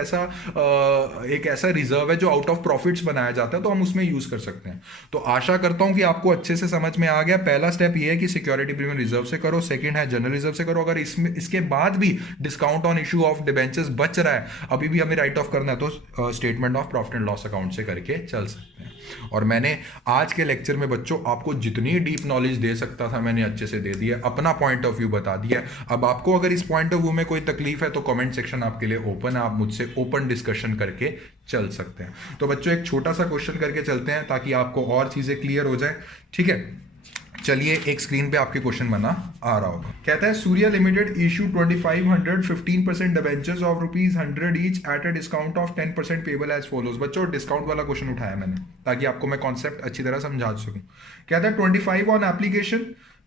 ऐसा रिजर्व है जो आउट ऑफ प्रॉफिट्स बनाया जाता है, तो हम उसमें यूज कर सकते हैं। तो आशा करता हूं कि आपको अच्छे से समझ में आ गया। पहला स्टेप ये है कि सिक्योरिटी प्रीमियम रिजर्व से करो, सेकंड है जनरल रिजर्व से करो। अगर इसके बाद भी discount on issue of debentures बच रहा है, अभी भी हमें राइट ऑफ करना है, तो statement of profit and loss account से करके चल सकते हैं। और मैंने आज के लेक्चर में बच्चों आपको जितनी डीप नॉलेज दे सकता था मैंने अच्छे से दे दिया, अपना पॉइंट ऑफ व्यू बता दिया। अब आपको अगर इस पॉइंट ऑफ व्यू में कोई तकलीफ है तो कमेंट सेक्शन आपके लिए ओपन है, आप मुझसे ओपन डिस्कशन करके चल सकते हैं। तो बच्चों एक छोटा सा क्वेश्चन करके चलते हैं ताकि आपको और चीजें क्लियर हो जाए, ठीक है? चलिए एक स्क्रीन पे आपके क्वेश्चन बना आ रहा होगा। कहता है Surya limited issue 2500 15% debentures of ₹100 each at a discount of 10% payable as follows. बच्चों डिस्काउंट वाला क्वेश्चन उठाया मैंने ताकि आपको मैं कॉन्सेप्ट अच्छी तरह समझा सकूं। कहता है 25 on application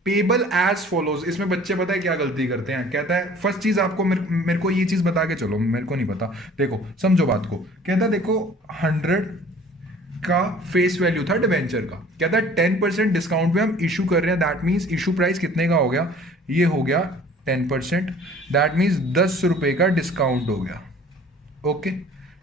payable as follows. इसमें बच्चे पता है क्या गलती करते हैं? कहता है फर्स्ट चीज आपको मेरे को ये चीज बता के चलो, मेरे को नहीं पता, देखो समझो बात को। कहता है देखो 100 का फेस वैल्यू था डिबेंचर का। क्या था 10% डिस्काउंट में हम इशू कर रहे हैं, दैट मीन्स इशू प्राइस कितने का हो गया, ये हो गया 10%, दैट मीन्स 10 रुपए का डिस्काउंट हो गया। ओके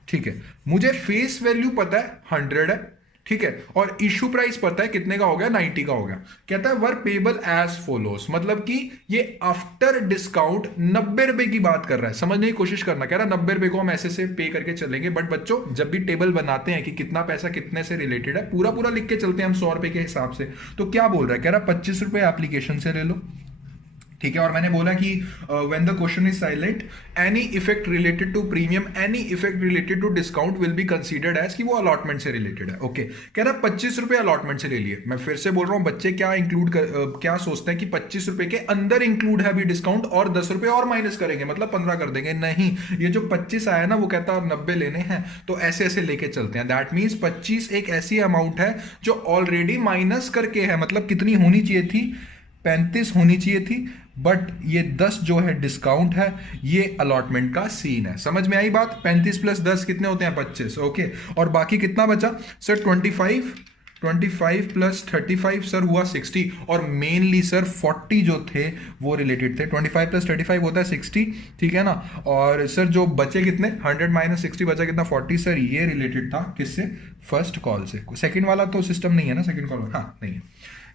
ठीक है, मुझे फेस वैल्यू पता है 100 है, ठीक है, और इशू प्राइस पता है कितने का हो गया, 90 का हो गया। कहता है वर पेबल एज फॉलोस, मतलब कि ये आफ्टर डिस्काउंट 90 रुपए की बात कर रहा है, समझने की कोशिश करना। कह रहा है 90 रुपए को हम ऐसे से पे करके चलेंगे, बट बच्चों जब भी टेबल बनाते हैं कि कितना पैसा कितने से रिलेटेड है, पूरा पूरा लिख के चलते हैं हम 100 रुपए के हिसाब से। तो क्या बोल रहा है, कह रहा है 25 रुपए एप्लीकेशन से ले लो, ठीक है, और मैंने बोला कि when the question is silent any effect related to premium, any effect related to discount will be considered as कि वो अलॉटमेंट से रिलेटेड है। ओके कह रहा है 25 रुपए अलॉटमेंट से ले लिए। मैं फिर से बोल रहा हूं, बच्चे क्या इंक्लूड क्या सोचते हैं कि 25 रुपए के अंदर इंक्लूड है अभी डिस्काउंट और 10 रुपए और माइनस करेंगे मतलब 15 कर देंगे, नहीं, ये जो 25 आया ना वो कहता है 90 लेने हैं, तो ऐसे ऐसे लेके चलते हैं। दैट मीन्स 25 एक ऐसी अमाउंट है जो ऑलरेडी माइनस करके है, मतलब कितनी होनी चाहिए थी, 35 होनी चाहिए थी, बट ये 10 जो है डिस्काउंट है, ये अलॉटमेंट का सीन है। समझ में आई बात, 35 प्लस 10 कितने होते हैं 25, ओके, और बाकी कितना बचा सर 25 प्लस 35 सर हुआ 60, और मेनली सर 40 जो थे वो रिलेटेड थे, 25 प्लस 35 होता है 60, ठीक है ना, और सर जो बचे कितने 100 माइनस 60 बचा कितना 40, सर ये रिलेटेड था किससे, फर्स्ट कॉल से। सेकंड वाला तो सिस्टम नहीं है ना, सेकंड कॉल हाँ नहीं है।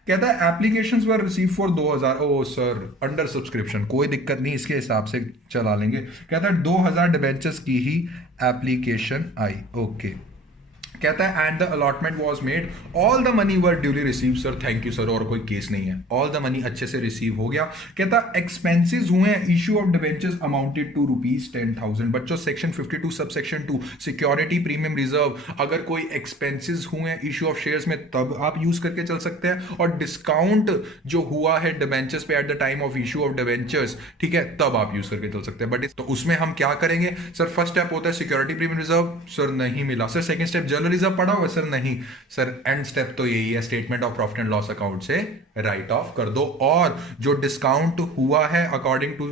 कहता है applications were receive for 2000, oh sir under subscription, कोई दिक्कत नहीं, इसके हिसाब से चला लेंगे। कहता है 2000 डिबेंचर्स की ही एप्लीकेशन आई, ओके। कहता है and the allotment was made, all the money were duly receive, sir thank you sir, और कोई केस नहीं है, ऑल द मनी अच्छे से रिसीव हो गया। कहता एक्सपेंसेस हुए हैं, issue of debentures amounted to ₹10,000। बच्चों section 52 sub section 2 security premium reserve, अगर कोई एक्सपेंसेस हुए हैं इशू ऑफ शेयर्स में तब आप यूज करके चल सकते हैं, और डिस्काउंट जो हुआ है डिबेंचर्स पे at the time of issue of debentures, ठीक है, तब आप यूज करके चल सकते हैं। बट तो उसमें हम क्या करेंगे सर, फर्स्ट स्टेप होता है सिक्योरिटी प्रीमियम रिजर्व, सर नहीं मिला, sir second step general reserve पढ़ा हुआ, सर नहीं, सर एंड स्टेप तो यही है, statement of profit and loss account से राइट ऑफ कर दो, और जो डिस्काउंट हुआ है according to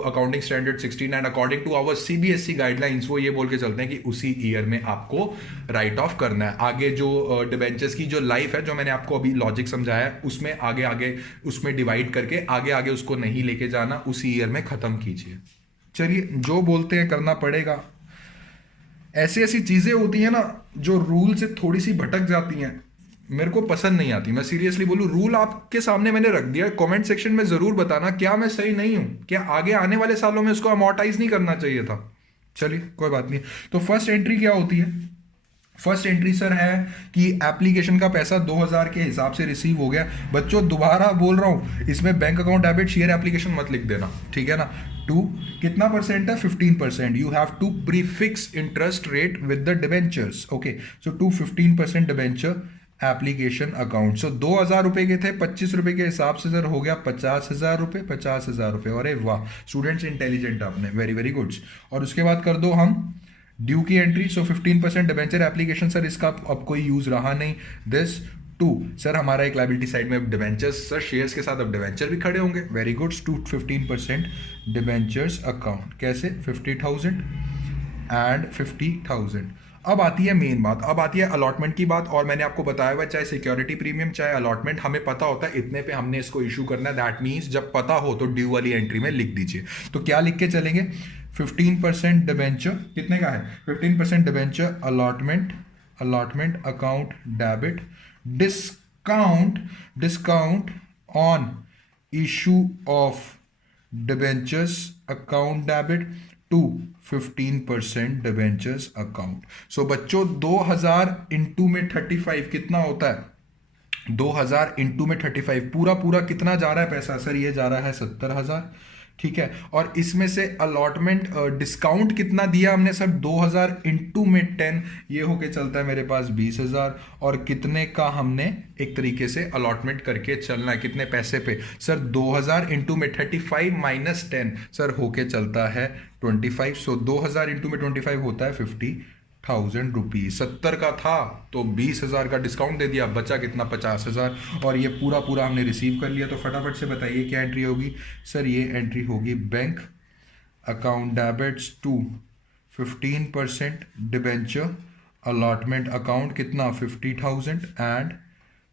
accounting standard 16 and according to our CBSE guidelines, वो ये बोल के चलते हैं कि उसी ईयर में आपको राइट ऑफ करना है। आगे जो डिबेंचर्स की जो लाइफ है, जो मैंने आपको अभी लॉजिक समझाया है, उसमें आगे आगे उसमें डिवाइड करके आगे आगे उसको नहीं लेके जाना, उसी ईयर में खत्म कीजिए। चलिए जो बोलते हैं करना पड़ेगा। ऐसी ऐसी चीजें होती हैं ना जो रूल से थोड़ी सी भटक जाती हैं, मेरे को पसंद नहीं आती, मैं सीरियसली बोलूं। रूल आपके सामने मैंने रख दिया, कमेंट सेक्शन में जरूर बताना क्या मैं सही नहीं हूं, क्या आगे आने वाले सालों में उसको अमोर्टाइज नहीं करना चाहिए था। चलिए कोई बात नहीं। तो फर्स्ट एंट्री क्या होती है, फर्स्ट एंट्री सर है कि एप्लीकेशन का पैसा 2000 के हिसाब से रिसीव हो गया। बच्चों दोबारा बोल रहा हूं, इसमें bank account debit share application मत लिख देना, ठीक है ना। 2 कितना परसेंट है 15%, you have to prefix interest rate with the debentures, okay. So 15% debenture application account. So 2000 रुपए के थे, 25 रुपए के हिसाब से सर हो गया 50,000 रुपए, 50,000 रुपए। अरे वाह स्टूडेंट्स इंटेलिजेंट आपने, वेरी वेरी गुड। और उसके बाद कर दो हम ड्यू की एंट्री। सो 15% डिबेंचर एप्लीकेशन, सर इसका अब कोई यूज रहा नहीं। दिस 2 सर हमारा एक लायबिलिटी साइड में डिबेंचर्स, सर शेयर्स के साथ अब डिबेंचर भी खड़े होंगे, वेरी गुड। 15% डिबेंचर्स अकाउंट, कैसे 50,000 एंड 50,000। अब आती है मेन बात, अब आती है अलॉटमेंट की बात। और मैंने आपको बताया हुआ चाहे सिक्योरिटी प्रीमियम चाहे अलॉटमेंट, हमें पता होता है इतने पे हमने इसको इशू करना है। दैट मीन्स जब पता हो तो ड्यू वाली एंट्री में लिख दीजिए। तो क्या लिख के चलेंगे, 15% डिबेंचर कितने का है, 15% debenture allotment account debit, discount on issue of debentures account debit to 15% debentures account. So बच्चों 2000 इंटू में 35 कितना होता है, 2000 इंटू में 35 पूरा पूरा कितना जा रहा है पैसा, सर ये जा रहा है 70,000, ठीक है। और इसमें से अलॉटमेंट डिस्काउंट कितना दिया हमने सर, 2000 इंटू में 10, ये होके चलता है मेरे पास 20,000। और कितने का हमने एक तरीके से अलॉटमेंट करके चलना है, कितने पैसे पे सर, 2000 इंटू में 35 माइनस 10 सर होके चलता है 25। सो 2000 इंटू में 25 होता है 50,000 रुपीज। 70 का था तो 20,000 का डिस्काउंट दे दिया, बचा कितना 50,000, और ये पूरा पूरा हमने रिसीव कर लिया। तो फटाफट से बताइए क्या एंट्री होगी सर, ये एंट्री होगी bank account debits to 15% debenture allotment account कितना 50,000 एंड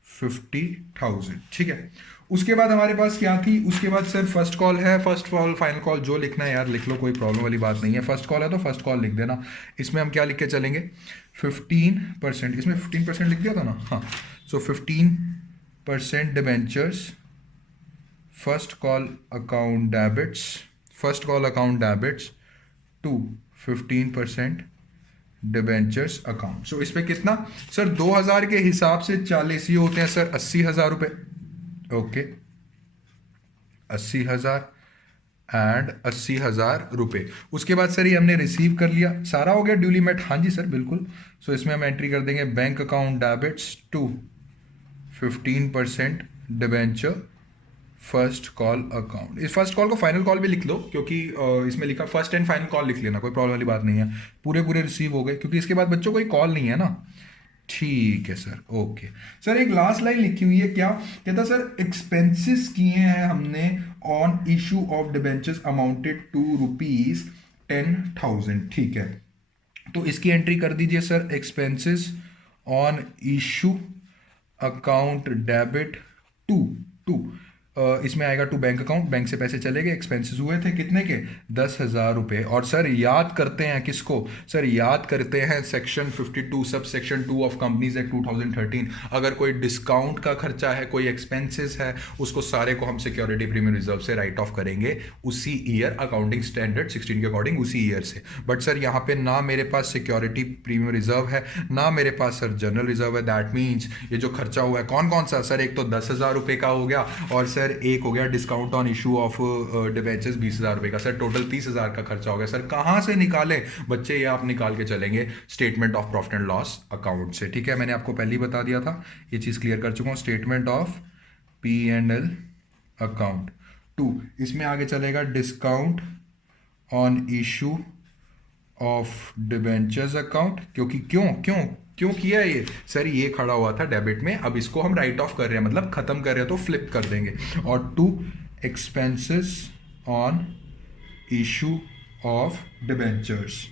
50,000, ठीक है। उसके बाद हमारे पास क्या थी, उसके बाद सर फर्स्ट कॉल है, फर्स्ट कॉल फाइनल कॉल जो लिखना है यार लिख लो, कोई प्रॉब्लम वाली बात नहीं है। फर्स्ट कॉल है तो फर्स्ट कॉल लिख देना। इसमें हम क्या लिख के चलेंगे 15%, इसमें 15% लिख दिया था ना, हाँ। So 15% debentures, first call account debits, first call account debits to 15% debentures account. So इस पे कितना सर 2000 के हिसाब से 40, ये होते हैं सर 80,000 रुपए, ओके 80,000 एंड 80,000 रुपए। उसके बाद सर ये हमने रिसीव कर लिया, सारा हो गया ड्यूली मेट, हाँ जी सर बिल्कुल। सो इसमें हम एंट्री कर देंगे bank account debits to 15% debenture first call account. इस फर्स्ट कॉल को फाइनल कॉल भी लिख लो, क्योंकि इसमें लिखा फर्स्ट एंड फाइनल कॉल लिख लेना, कोई प्रॉब्लम वाली बात नहीं है। पूरे पूरे रिसीव हो गए, क्योंकि इसके बाद बच्चों कोई कॉल नहीं है ना, ठीक है सर, ओके। सर एक लास्ट लाइन लिखी हुई है, क्या कहता सर, एक्सपेंसेस किए हैं हमने on issue of debentures amounted to ₹10,000, ठीक है। तो इसकी एंट्री कर दीजिए sir, expenses on issue account debit to इसमें आएगा टू बैंक अकाउंट, बैंक से पैसे चले गए, एक्सपेंसेस हुए थे कितने के 10,000 रुपए। और सर याद करते हैं किसको, सर याद करते हैं section 52 sub section 2 of companies act 2013। अगर कोई डिस्काउंट का खर्चा है, कोई एक्सपेंसेस है, उसको सारे को हम सिक्योरिटी प्रीमियम रिजर्व से राइट ऑफ करेंगे उसी ईयर, अकाउंटिंग स्टैंडर्ड 16 के अकॉर्डिंग उसी ईयर से। बट सर यहाँ पे ना मेरे पास सिक्योरिटी प्रीमियम रिजर्व है, ना मेरे पास सर जनरल रिजर्व है। दैट मीन्स ये जो खर्चा हुआ है कौन कौन सा, सर एक तो 10,000 रुपए का हो गया, और सर एक हो गया discount on issue of debentures 20,000 रुपए का। सर टोटल 30,000 का खर्चा हो गया। सर कहां से निकालें बच्चे, ये आप निकाल के चलेंगे statement of profit and loss account से, ठीक है। मैंने आपको पहले ही बता दिया था, ये चीज क्लियर कर चुका हूं। Statement of P&L account to, इसमें आगे चलेगा discount on issue of debentures account, क्योंकि क्यों किया ये सर, ये खड़ा हुआ था डेबिट में, अब इसको हम राइट ऑफ कर रहे हैं, मतलब खत्म कर रहे हैं, तो फ्लिप कर देंगे। और to expenses on issue of debentures,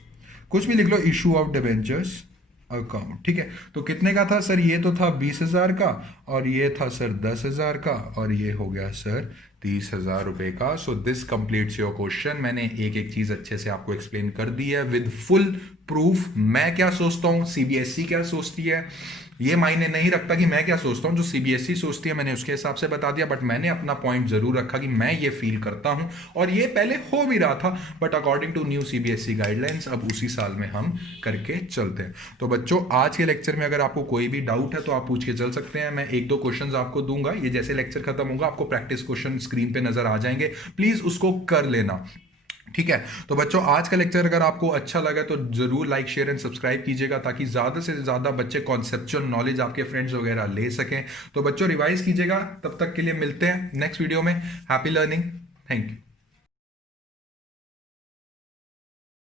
कुछ भी लिख लो, इशू ऑफ डिबेंचर्स अकाउंट, ठीक है। तो कितने का था सर, ये तो था 20,000 का, और ये था सर 10,000 का, और ये हो गया सर 30,000 रुपए का। So this completes your question. मैंने एक एक चीज अच्छे से आपको एक्सप्लेन कर दी है विद फुल प्रूफ। मैं क्या सोचता हूं, सीबीएसई क्या सोचती है, ये मायने नहीं रखता कि मैं क्या सोचता हूं, जो सीबीएसई सोचती है मैंने उसके हिसाब से बता दिया। बट मैंने अपना पॉइंट जरूर रखा कि मैं ये फील करता हूं, और ये पहले हो भी रहा था, but according to new CBSE guidelines अब उसी साल में हम करके चलते हैं। तो बच्चों आज के लेक्चर में अगर आपको कोई भी डाउट है तो आप पूछ के चल सकते हैं। मैं एक दो क्वेश्चंस आपको दूंगा, ये जैसे लेक्चर खत्म होगा आपको प्रैक्टिस क्वेश्चन स्क्रीन पे नजर आ जाएंगे, प्लीज उसको कर लेना, ठीक है। तो बच्चों आज का लेक्चर अगर आपको अच्छा लगा तो जरूर लाइक शेयर एंड सब्सक्राइब कीजिएगा, ताकि ज्यादा से ज्यादा बच्चे कॉन्सेप्चुअल नॉलेज आपके फ्रेंड्स वगैरह ले सकें। तो बच्चों रिवाइज कीजिएगा, तब तक के लिए मिलते हैं नेक्स्ट वीडियो में। Happy learning, thank you.